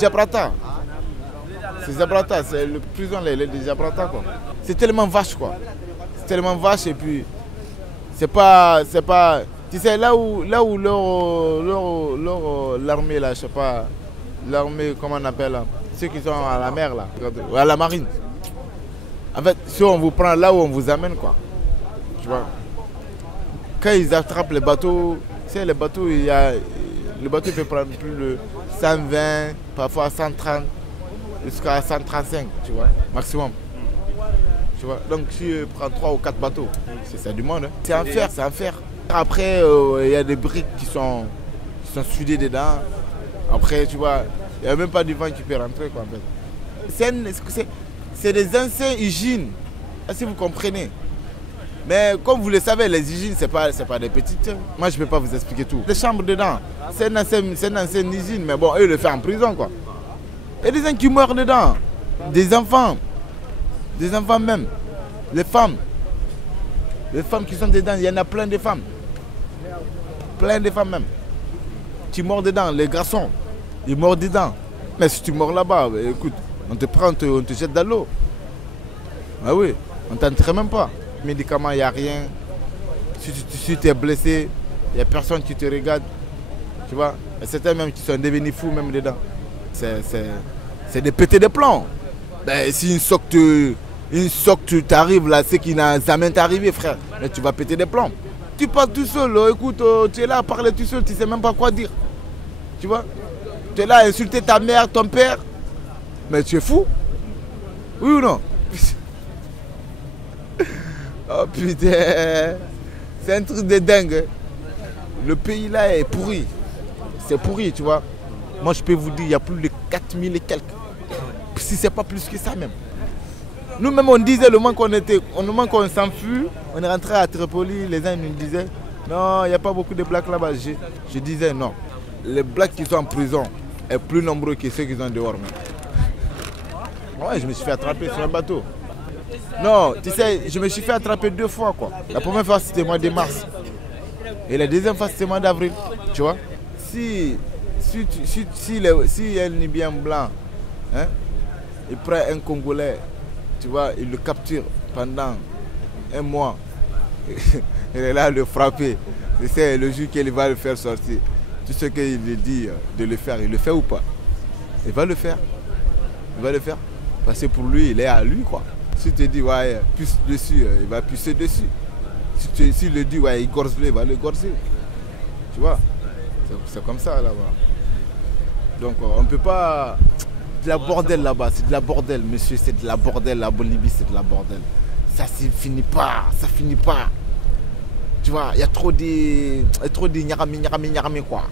Jabrata. C'est Jabrata, c'est le prison de Jabrata quoi. C'est tellement vache quoi. C'est tellement vache et puis c'est pas. Tu sais là où l'armée là, je sais pas, l'armée comment on appelle là, ceux qui sont à la mer là, à la marine. En fait, si on vous prend là où on vous amène quoi. Tu vois. Quand ils attrapent les bateaux, tu sais les bateaux le bateau peut prendre plus de 120, parfois 130, jusqu'à 135, tu vois, maximum. Tu vois. Donc si je prends 3 ou 4 bateaux, c'est du monde. Hein. C'est un fer, c'est un fer. Après, il y a des briques qui sont soudées dedans. Après, tu vois, il n'y a même pas du vent qui peut rentrer. Quoi, en fait. C'est des anciens hygiènes, si vous comprenez. Mais comme vous le savez, les hygiènes, ce n'est pas des petites. Moi, je ne peux pas vous expliquer tout. Les chambres dedans, c'est une ancienne hygiène, mais bon, eux, ils le font en prison. Quoi. Il y a des gens qui meurent dedans, des enfants même, les femmes qui sont dedans, il y en a plein de femmes même, qui meurent dedans, les garçons, ils meurent dedans. Mais si tu meurs là-bas, écoute, on te prend, on te jette dans l'eau. Ah oui, on ne t'entraîne même pas. Médicaments, il n'y a rien. Si tu es blessé, il n'y a personne qui te regarde. Tu vois, et certains même qui sont devenus fous même dedans. C'est des pétés de plomb. Ben, si une soque t'arrive là, c'est qui n'a jamais arrivé, frère. Mais tu vas péter des plombs. Tu pars tout seul, écoute, tu es là à parler tout seul, tu ne sais même pas quoi dire. Tu vois, tu es là à insulter ta mère, ton père. Mais tu es fou. Oui ou non? Oh putain, c'est un truc de dingue. Le pays là est pourri. C'est pourri, tu vois. Moi je peux vous dire, il y a plus de 4000 et quelques. Si c'est pas plus que ça même. Nous-mêmes on disait le moment qu'on s'enfuit, on est rentré à Tripoli, les gens nous disaient non, il n'y a pas beaucoup de blacks là-bas. Je disais non. Les blacks qui sont en prison sont plus nombreux que ceux qui sont dehors même. Ouais, je me suis fait attraper sur un bateau. Non, tu sais, je me suis fait attraper 2 fois quoi. La première fois c'était au mois de mars. Et la deuxième fois c'était au mois d'avril. Tu vois. Si un Libyen blanc, hein, il prend un Congolais, tu vois, il le capture pendant 1 mois. Il est là à le frapper. C'est le jour qu'il va le faire sortir. Tout ce qu'il lui dit de le faire, il le fait ou pas? Il va le faire. Il va le faire. Parce que pour lui, il est à lui quoi. Si tu te dis, ouais, puce dessus, il va pucer dessus. Si le dit, ouais, il gorge-le, il va le gorger. Tu vois, c'est comme ça là-bas. Donc, on ne peut pas. De la bordel là-bas, c'est de la bordel, monsieur, c'est de la bordel. La Bolivie, c'est de la bordel. Ça ne finit pas, ça finit pas. Tu vois, il y a trop de nyarami, quoi.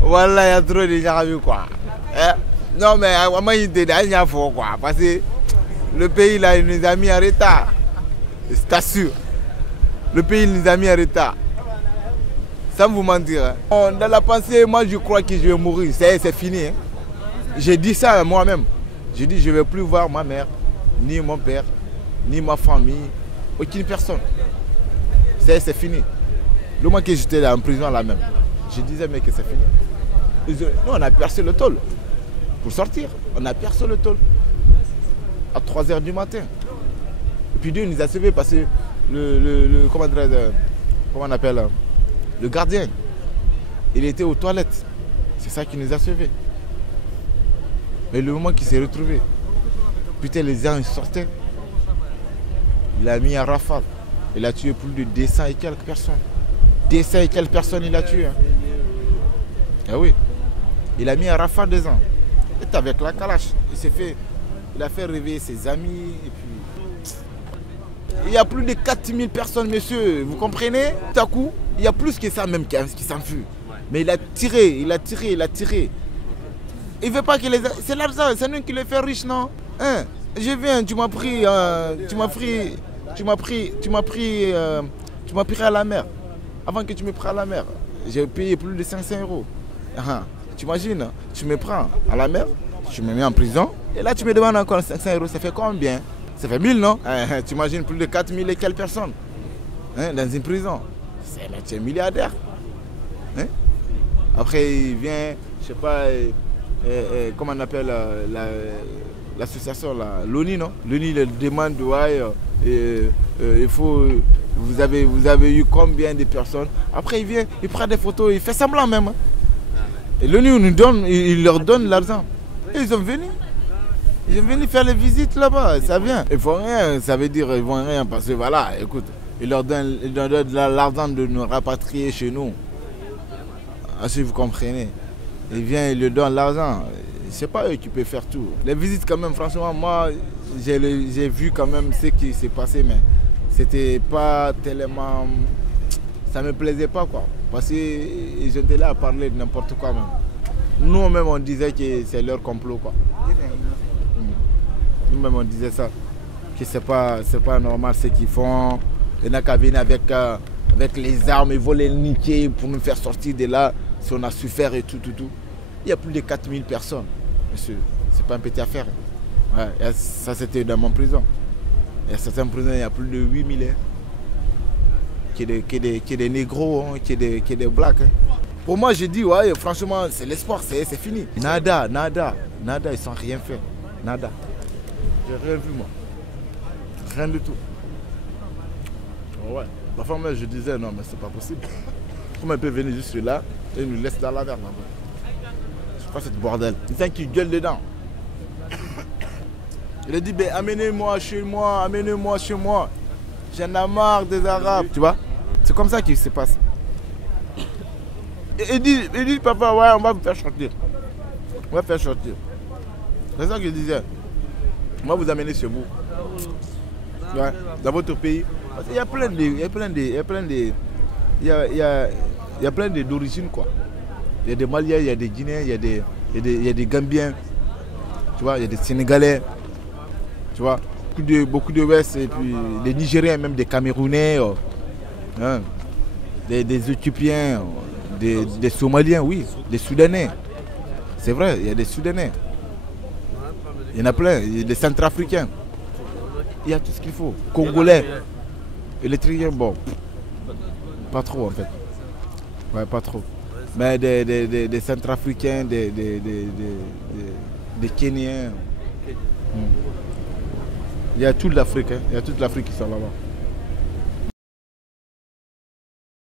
Voilà, il y a trop de nyarami, quoi. Non, mais vraiment, il y a quoi. Parce que le pays, là, il nous a mis en retard. Je t'assure. Le pays, il nous a mis en retard. Sans vous mentir. Hein. Dans la pensée, moi, je crois que je vais mourir. C'est fini. Hein. J'ai dit ça moi-même. J'ai dit, je ne vais plus voir ma mère, ni mon père, ni ma famille, aucune personne. C'est fini. Le moment que j'étais en prison là même, je disais, mais que c'est fini. Nous, on a percé le tôle pour sortir. On a percé le tôle à 3 h du matin. Et puis Dieu nous a sauvés parce que comment on appelle, le gardien, il était aux toilettes. C'est ça qui nous a sauvés. Mais le moment qu'il s'est retrouvé, putain, les gens sortaient. Il a mis un rafale. Il a tué plus de 200 et quelques personnes. 200 et quelques personnes il a tué. Hein. Ah oui. Il a mis un rafale des gens. Il était avec la calache. Il a fait réveiller ses amis. Et puis... Il y a plus de 4000 personnes, monsieur. Vous comprenez? Tout à coup, il y a plus que ça même qui s'enfuit. Mais il a tiré. Il veut pas que les... C'est l'argent, c'est nous qui les fait riches, non? Hein? Je viens, tu m'as pris à la mer. Avant que tu me prennes à la mer, j'ai payé plus de 500 €. Tu imagines, tu me prends à la mer, tu me mets en prison, et là tu me demandes encore 500 €, ça fait combien? Ça fait 1000, non? Tu imagines plus de 4000 et quelques personnes. hein, dans une prison. C'est un milliardaire. Hein? Après, il vient, je sais pas, comment on appelle l'association, l'ONU, non? L'ONU le demande, ouais, il faut, vous avez eu combien de personnes? Après, il vient, il prend des photos, il fait semblant même. Hein? Et l'ONU nous donne, il leur donne l'argent. Et ils sont venus. Ils sont venus faire les visites là-bas, ça vient. Ils font rien, ça veut dire ils vont rien parce que voilà, écoute, ils leur donnent l'argent de nous rapatrier chez nous. Si vous comprenez. Ils viennent, ils leur donnent l'argent. C'est pas eux qui peuvent faire tout. Les visites quand même, franchement, moi, j'ai vu quand même ce qui s'est passé, mais c'était pas tellement... Ça me plaisait pas quoi. Parce qu'ils étaient là à parler de n'importe quoi même. Nous-mêmes on disait que c'est leur complot quoi. Nous-mêmes on disait ça. Que c'est pas normal ce qu'ils font. Il y en a qui viennent avec les armes, ils vont les niquer pour nous faire sortir de là. Si on a souffert et tout. Il y a plus de 4000 personnes. Monsieur, c'est pas un petit affaire. Ouais, ça c'était dans mon prison. Il y a certaines prisons, il y a plus de 8000. Qui est des négros, hein, qui est des blacks. Hein. Pour moi, j'ai dit, ouais, franchement, c'est l'espoir, c'est fini. Nada, ils sont rien fait. Nada. J'ai rien vu, moi. Rien du tout. Ouais. La femme, je disais, non, mais c'est pas possible. Comment elle peut venir juste là et nous laisse dans la merde? C'est quoi cette bordel? Il y a qui gueule dedans. Il a dit, ben, amenez-moi chez moi. J'en ai marre des Arabes, tu vois. C'est comme ça qu'il se passe. Il dit, papa, ouais, on va vous faire sortir. C'est ça qu'il disait. On va vous amener chez vous. Ouais, dans votre pays. Parce qu'il y a plein d'origines, quoi. Il y a des Maliens, il y a des Guinéens, il y a des Gambiens. Tu vois, il y a des Sénégalais. Tu vois. Beaucoup de Ouest, et puis des Nigériens, même des Camerounais, hein, des Éthiopiens, des Somaliens, oui, des Soudanais. C'est vrai, il y a des Soudanais. Il y en a plein, il y a des Centrafricains. Il y a tout ce qu'il faut. Congolais. Électriens, bon, pas trop en fait. Ouais, pas trop. Mais des Centrafricains, des Kenyans. Il y a toute l'Afrique, hein. Il y a toute l'Afrique qui sont là-bas.